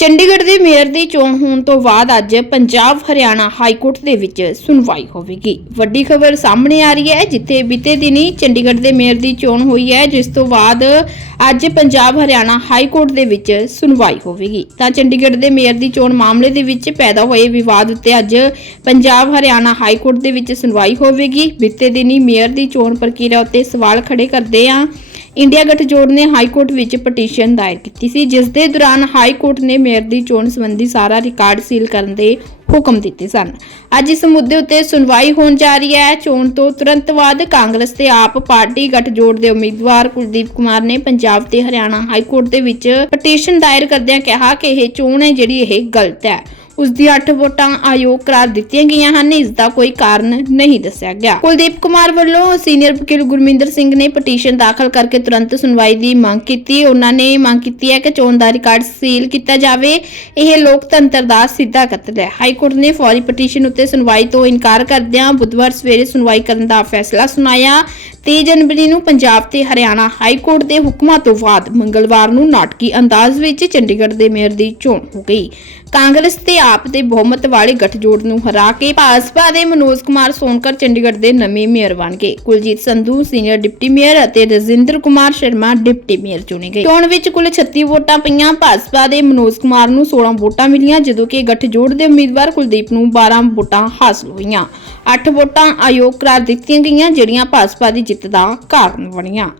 ਚੰਡੀਗੜ੍ਹ ਦੇ ਮੇਅਰ ਦੀ ਚੋਣ ਹੋਣ ਤੋਂ ਬਾਅਦ ਅੱਜ ਪੰਜਾਬ ਹਰਿਆਣਾ ਹਾਈ ਕੋਰਟ ਦੇ ਵਿੱਚ ਸੁਣਵਾਈ ਹੋਵੇਗੀ। ਵੱਡੀ ਖਬਰ ਸਾਹਮਣੇ ਆ ਰਹੀ ਹੈ, ਜਿੱਥੇ ਬੀਤੇ ਦਿਨੀ ਚੰਡੀਗੜ੍ਹ ਦੇ ਮੇਅਰ ਦੀ ਚੋਣ ਹੋਈ ਹੈ, ਜਿਸ ਤੋਂ ਬਾਅਦ ਅੱਜ ਪੰਜਾਬ ਹਰਿਆਣਾ ਹਾਈ ਕੋਰਟ ਦੇ ਵਿੱਚ ਸੁਣਵਾਈ ਹੋਵੇਗੀ। ਤਾਂ ਚੰਡੀਗੜ੍ਹ ਦੇ ਮੇਅਰ ਦੀ ਚੋਣ ਮਾਮਲੇ ਦੇ ਵਿੱਚ ਪੈਦਾ ਹੋਏ ਵਿਵਾਦ ਉੱਤੇ ਅੱਜ ਪੰਜਾਬ ਹਰਿਆਣਾ ਹਾਈ ਕੋਰਟ ਦੇ ਵਿੱਚ ਸੁਣਵਾਈ ਹੋਵੇਗੀ। ਬੀਤੇ ਦਿਨੀ ਮੇਅਰ ਦੀ ਚੋਣ ਪ੍ਰਕਿਰਿਆ ਉੱਤੇ ਸਵਾਲ ਖੜੇ ਕਰਦੇ ਆ ਇੰਡੀਆ ਗਠਜੋੜ ਨੇ ਹਾਈ ਕੋਰਟ ਵਿੱਚ ਪਟੀਸ਼ਨ ਦਾਇਰ ਕੀਤੀ ਸੀ, ਜਿਸ ਦੇ ਦੌਰਾਨ ਹਾਈ ਕੋਰਟ ਨੇ ਮੇਅਰ ਦੀ ਚੋਣ ਸੰਬੰਧੀ ਸਾਰਾ ਰਿਕਾਰਡ ਸੀਲ ਕਰਨ ਦੇ ਹੁਕਮ ਦਿੱਤੇ ਸਨ। ਅੱਜ ਇਸ ਮੁੱਦੇ ਉੱਤੇ ਸੁਣਵਾਈ ਹੋਣ ਜਾ ਰਹੀ ਹੈ। ਚੋਣ ਤੋਂ ਤੁਰੰਤ ਬਾਅਦ ਕਾਂਗਰਸ ਤੇ ਆਪ ਪਾਰਟੀ ਗਠਜੋੜ ਦੇ ਉਮੀਦਵਾਰ ਕੁਲਦੀਪ ਕੁਮਾਰ ਨੇ ਪੰਜਾਬ ਤੇ ਹਰਿਆਣਾ ਹਾਈ ਕੋਰਟ ਦੇ ਵਿੱਚ ਪਟੀਸ਼ਨ ਦਾਇਰ ਕਰਦਿਆਂ ਕਿਹਾ ਕਿ ਇਹ ਚੋਣ ਹੈ ਜਿਹੜੀ ਇਹ ਗਲਤ ਹੈ। ਉਸ ਦੀ 8 ਵੋਟਾਂ ਆਯੋਗ ਕਰਾਰ ਦਿੱਤੀਆਂ ਗਈਆਂ ਹਨ ਇਸ ਦਾ ਕੋਈ ਕਾਰਨ ਨਹੀਂ ਦੱਸਿਆ ਗਿਆ। ਕੁਲਦੀਪ ਕੁਮਾਰ ਵੱਲੋਂ ਸੀਨੀਅਰ ਵਕੀਲ ਗੁਰਮਿੰਦਰ ਸਿੰਘ ਨੇ ਪਟੀਸ਼ਨ ਦਾਖਲ ਕਰਕੇ ਤੁਰੰਤ ਸੁਣਵਾਈ ਦੀ ਮੰਗ ਕੀਤੀ। ਉਹਨਾਂ ਨੇ ਮੰਗ ਕੀਤੀ ਹੈ ਕਿ ਚੋਣ ਦਾ ਰਿਕਾਰਡ ਸੀਲ ਕੀਤਾ ਜਾਵੇ। ਇਹ ਲੋਕਤੰਤਰ ਦਾ ਸਿੱਧਾ ਕਤਲ ਹੈ। ਹਾਈ ਕੋਰਟ ਨੇ ਫੌਰੀ ਪਟੀਸ਼ਨ ਉੱਤੇ ਸੁਣਵਾਈ ਤੋਂ ਇਨਕਾਰ ਕਰਦਿਆਂ ਬੁੱਧਵਾਰ ਸਵੇਰੇ ਸੁਣਵਾਈ ਕਰਨ ਦਾ ਫੈਸਲਾ ਸੁਣਾਇਆ। 30 ਜਨਵਰੀ ਨੂੰ ਪੰਜਾਬ ਤੇ ਹਰਿਆਣਾ ਹਾਈ ਕੋਰਟ ਦੇ ਹੁਕਮਾਂ ਤੋਂ ਬਾਅਦ ਮੰਗਲਵਾਰ ਨੂੰ ਨਾਟਕੀ ਅੰਦਾਜ਼ ਵਿੱਚ ਚੰਡੀਗੜ੍ਹ ਦੇ ਮੇਅਰ ਦੀ ਚੋਣ ਹੋ ਗਈ। ਕਾਂਗਰਸ ਤੇ ਆਪ ਦੇ ਬਹੁਮਤ ਵਾਲੇ ਗਠਜੋੜ ਨੂੰ ਹਰਾ ਕੇ ਭਾਜਪਾ ਦੇ ਮਨੋਜ ਕੁਮਾਰ ਸੋਨਕਰ ਚੰਡੀਗੜ੍ਹ ਦੇ ਨਵੇਂ ਮੇਅਰ ਬਣ ਗਏ। Kuljit Sandhu, senior deputy mayor ਅਤੇ ਰਜਿੰਦਰ ਕੁਮਾਰ ਸ਼ਰਮਾ ਡਿਪਟੀ ਮੇਅਰ ਚੁਣੇ ਗਏ। ਚੋਣ ਵਿੱਚ ਕੁੱਲ 36 ਵੋਟਾਂ ਪਈਆਂ। ਭਾਜਪਾ ਦੇ ਮਨੋਜ ਕੁਮਾਰ ਨੂੰ 16 ਵੋਟਾਂ ਮਿਲੀਆਂ, ਜਦੋਂ ਕਿ ਗਠਜੋੜ ਦੇ ਉਮੀਦਵਾਰ ਕੁਲਦੀਪ ਨੂੰ 12 ਵੋਟਾਂ ਹਾਸਲ ਹੋਈਆਂ। 8 ਵੋਟਾਂ ਆਯੋਗ ਕਰਾਰ ਦਿੱਤੀਆਂ ਗਈਆਂ, ਜਿਹੜੀਆਂ ਭਾਜਪਾ ਦੀ ਜਿੱਤ ਦਾ ਕਾਰਨ ਬਣੀਆਂ।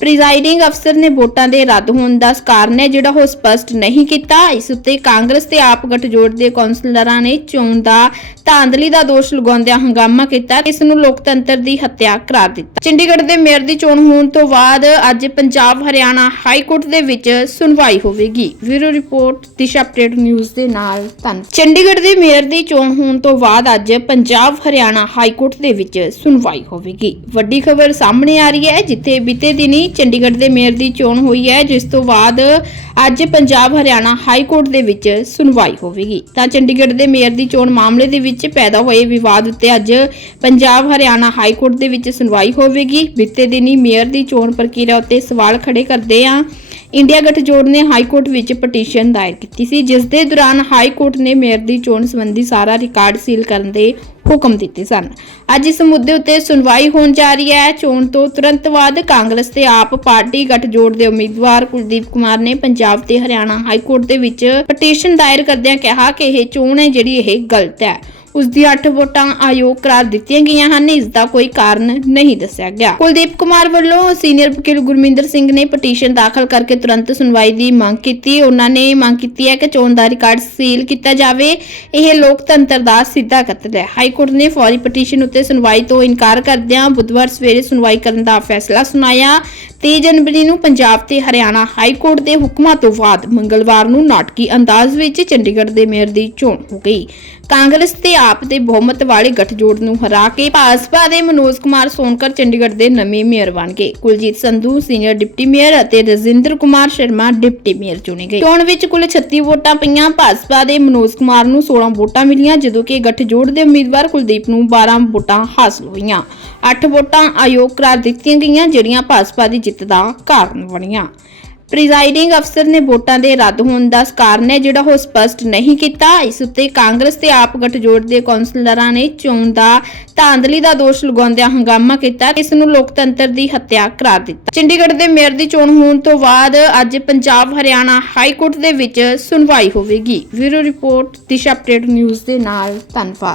ਪ੍ਰੀਜ਼ਾਈਡਿੰਗ ਅਫਸਰ ਨੇ ਵੋਟਾਂ ਦੇ ਰੱਦ ਹੋਣ ਦਾ ਕਾਰਨ ਹੈ, ਜਿਹੜਾ ਉਹ ਸਪਸ਼ਟ ਨਹੀਂ ਕੀਤਾ। ਇਸ ਉੱਤੇ ਕਾਂਗਰਸ ਤੇ ਆਪ ਗਠਜੋੜ ਦੇ ਕੌਂਸਲਰਾਂ ਨੇ ਚੋਣ ਦਾ ਧਾਂਦਲੀ ਦਾ ਦੋਸ਼ ਲਗਾਉਂਦਿਆਂ ਹੰਗਾਮਾ ਕੀਤਾ ਇਸ ਨੂੰ ਲੋਕਤੰਤਰ ਦੀ ਹੱਤਿਆ ਕਰਾਰ ਦਿੱਤਾ। ਚੰਡੀਗੜ੍ਹ ਦੇ ਮੇਅਰ ਦੀ ਚੋਣ ਹੋਣ ਤੋਂ ਬਾਅਦ ਅੱਜ ਪੰਜਾਬ ਹਰਿਆਣਾ ਹਾਈ ਕੋਰਟ ਦੇ ਵਿੱਚ ਸੁਣਵਾਈ ਹੋਵੇਗੀ। Bureau report, Disha update news ਦੇ ਨਾਲ ਧੰਨ। ਚੰਡੀਗੜ੍ਹ ਦੇ ਮੇਅਰ ਦੀ ਚੋਣ ਹੋਣ ਤੋਂ ਬਾਅਦ ਅੱਜ ਪੰਜਾਬ ਹਰਿਆਣਾ ਹਾਈ ਕੋਰਟ ਦੇ ਵਿੱਚ ਸੁਣਵਾਈ ਹੋਵੇਗੀ। ਵੱਡੀ ਖਬਰ ਸਾਹਮਣੇ ਆ ਰਹੀ ਹੈ, ਜਿੱਥੇ ਬੀਤੇ ਦਿਨੀ ਚੰਡੀਗੜ੍ਹ ਦੇ ਮੇਅਰ ਦੀ ਚੋਣ ਹੋਈ ਹੈ, ਜਿਸ ਤੋਂ ਬਾਅਦ ਅੱਜ ਪੰਜਾਬ ਹਰਿਆਣਾ ਹਾਈ ਕੋਰਟ ਦੇ ਵਿੱਚ ਸੁਣਵਾਈ ਹੋਵੇਗੀ। ਤਾਂ ਚੰਡੀਗੜ੍ਹ ਦੇ ਮੇਅਰ ਦੀ ਚੋਣ ਮਾਮਲੇ ਦੇ ਵਿੱਚ ਪੈਦਾ ਹੋਏ ਵਿਵਾਦ ਉੱਤੇ ਅੱਜ ਪੰਜਾਬ ਹਰਿਆਣਾ ਹਾਈ ਕੋਰਟ ਦੇ ਵਿੱਚ ਸੁਣਵਾਈ ਹੋਵੇਗੀ। ਬੀਤੇ ਦਿਨੀ ਮੇਅਰ ਦੀ ਚੋਣ ਪ੍ਰਕਿਰਿਆ ਉੱਤੇ ਸਵਾਲ ਖੜੇ ਕਰਦੇ ਆ, ਇੰਡੀਆ ਗਠਜੋੜ ਨੇ ਹਾਈ ਕੋਰਟ ਵਿੱਚ ਪਟੀਸ਼ਨ ਦਾਇਰ ਕੀਤੀ ਸੀ, ਜਿਸ ਦੇ ਦੌਰਾਨ ਹਾਈ ਕੋਰਟ ਨੇ ਮੇਅਰ ਦੀ ਚੋਣ ਸੰਬੰਧੀ ਸਾਰਾ ਰਿਕਾਰਡ ਸੀਲ ਕਰਨ ਦੇ ਹੁਕਮ ਦਿੱਤੇ ਸਨ। ਅੱਜ ਇਸ ਮੁੱਦੇ ਉੱਤੇ ਸੁਣਵਾਈ ਹੋਣ ਜਾ ਰਹੀ ਹੈ। ਚੋਣ ਤੋਂ ਤੁਰੰਤ ਬਾਅਦ ਕਾਂਗਰਸ ਤੇ ਆਪ ਪਾਰਟੀ ਗਠਜੋੜ ਦੇ ਉਮੀਦਵਾਰ ਕੁਲਦੀਪ ਕੁਮਾਰ ਨੇ ਪੰਜਾਬ ਤੇ ਹਰਿਆਣਾ ਹਾਈ ਕੋਰਟ ਦੇ ਵਿੱਚ ਪਟੀਸ਼ਨ ਦਾਇਰ ਕਰਦਿਆਂ ਕਿਹਾ ਕਿ ਇਹ ਚੋਣ ਹੈ ਜਿਹੜੀ ਇਹ ਗਲਤ ਹੈ। ਉਸ ਦੀ 8 ਵੋਟਾਂ ਆਯੋਗ ਕਰਾਰ ਦਿੱਤੀਆਂ ਗਈਆਂ ਹਨ, ਇਸ ਦਾ ਕੋਈ ਕਾਰਨ ਨਹੀਂ ਦੱਸਿਆ ਗਿਆ। ਕੁਲਦੀਪ ਕੁਮਾਰ ਵੱਲੋਂ ਸੀਨੀਅਰ ਵਕੀਲ ਗੁਰਮਿੰਦਰ ਸਿੰਘ ਨੇ ਪਟੀਸ਼ਨ ਦਾਖਲ ਕਰਕੇ ਤੁਰੰਤ ਸੁਣਵਾਈ ਦੀ ਮੰਗ ਕੀਤੀ। ਉਹਨਾਂ ਨੇ ਮੰਗ ਕੀਤੀ ਹੈ ਕਿ ਚੋਣ ਦਾ ਰਿਕਾਰਡ ਸੀਲ ਕੀਤਾ ਜਾਵੇ। ਇਹ ਲੋਕਤੰਤਰ ਦਾ ਸਿੱਧਾ ਕਤਲ ਹੈ। ਹਾਈ ਕੋਰਟ ਨੇ ਫੌਰੀ ਪਟੀਸ਼ਨ ਉੱਤੇ ਸੁਣਵਾਈ ਤੋਂ ਇਨਕਾਰ ਕਰਦਿਆਂ ਬੁੱਧਵਾਰ ਸਵੇਰੇ ਸੁਣਵਾਈ ਕਰਨ ਦਾ ਫੈਸਲਾ ਸੁਣਾਇਆ। 30 ਜਨਵਰੀ ਨੂੰ ਪੰਜਾਬ ਤੇ ਹਰਿਆਣਾ ਹਾਈ ਕੋਰਟ ਦੇ ਹੁਕਮਾਂ ਤੋਂ ਬਾਅਦ ਮੰਗਲਵਾਰ ਨੂੰ ਨਾਟਕੀ ਅੰਦਾਜ਼ ਵਿੱਚ ਚੰਡੀਗੜ੍ਹ ਦੇ ਮੇਅਰ ਦੀ ਚੋਣ ਹੋ ਗਈ। ਕਾਂਗਰਸ ਤੇ ਆਪ ਦੇ ਬਹੁਮਤ ਵਾਲੇ ਗਠਜੋੜ ਨੂੰ ਹਰਾ ਕੇ ਭਾਜਪਾ ਦੇ ਮਨੋਜ ਕੁਮਾਰ ਸੋਨਕਰ ਚੰਡੀਗੜ੍ਹ ਦੇ ਨਵੇਂ ਮੇਅਰ ਬਣ ਗਏ। Kuljit Sandhu, senior deputy mayor ਅਤੇ ਰਜਿੰਦਰ ਕੁਮਾਰ ਸ਼ਰਮਾ ਡਿਪਟੀ ਮੇਅਰ ਚੁਣੇ ਗਏ। ਚੋਣ ਵਿੱਚ ਕੁੱਲ 36 ਵੋਟਾਂ ਪਈਆਂ। ਭਾਜਪਾ ਦੇ ਮਨੋਜ ਕੁਮਾਰ ਨੂੰ 16 ਵੋਟਾਂ ਮਿਲੀਆਂ, ਜਦੋਂ ਕਿ ਗਠਜੋੜ ਦੇ ਉਮੀਦਵਾਰ ਕੁਲਦੀਪ ਨੂੰ 12 ਵੋਟਾਂ ਹਾਸਲ ਹੋਈਆਂ। 8 ਵੋਟਾਂ ਆਯੋਗ ਕਰਾਰ ਦਿੱਤੀਆਂ ਗਈਆਂ, ਜਿਹੜੀਆਂ ਭਾਜਪਾ ਦੀ ਜਿੱਤ ਦਾ ਕਾਰਨ ਬਣੀਆਂ। ਪ੍ਰੀਜ਼ਾਈਡਿੰਗ ਅਫਸਰ ਨੇ ਵੋਟਾਂ ਦੇ ਰੱਦ ਹੋਣ ਦਾ ਕਾਰਨ ਹੈ, ਜਿਹੜਾ ਉਹ ਸਪਸ਼ਟ ਨਹੀਂ ਕੀਤਾ। ਇਸ ਉੱਤੇ ਕਾਂਗਰਸ ਤੇ ਆਪ ਗਠਜੋੜ ਦੇ ਕੌਂਸਲਰਾਂ ਨੇ ਚੋਣ ਦਾ ਧਾਂਦਲੀ ਦਾ ਦੋਸ਼ ਲਗਾਉਂਦਿਆਂ ਹੰਗਾਮਾ ਕੀਤਾ ਇਸ ਨੂੰ ਲੋਕਤੰਤਰ ਦੀ ਹੱਤਿਆ ਕਰਾਰ ਦਿੱਤਾ। ਚੰਡੀਗੜ੍ਹ ਦੇ ਮੇਅਰ ਦੀ ਚੋਣ ਹੋਣ ਤੋਂ ਬਾਅਦ ਅੱਜ ਪੰਜਾਬ ਹਰਿਆਣਾ ਹਾਈ ਕੋਰਟ ਦੇ ਵਿੱਚ ਸੁਣਵਾਈ ਹੋਵੇਗੀ। Bureau report, Disha update news ਦੇ ਨਾਲ, ਧੰਨਵਾਦ।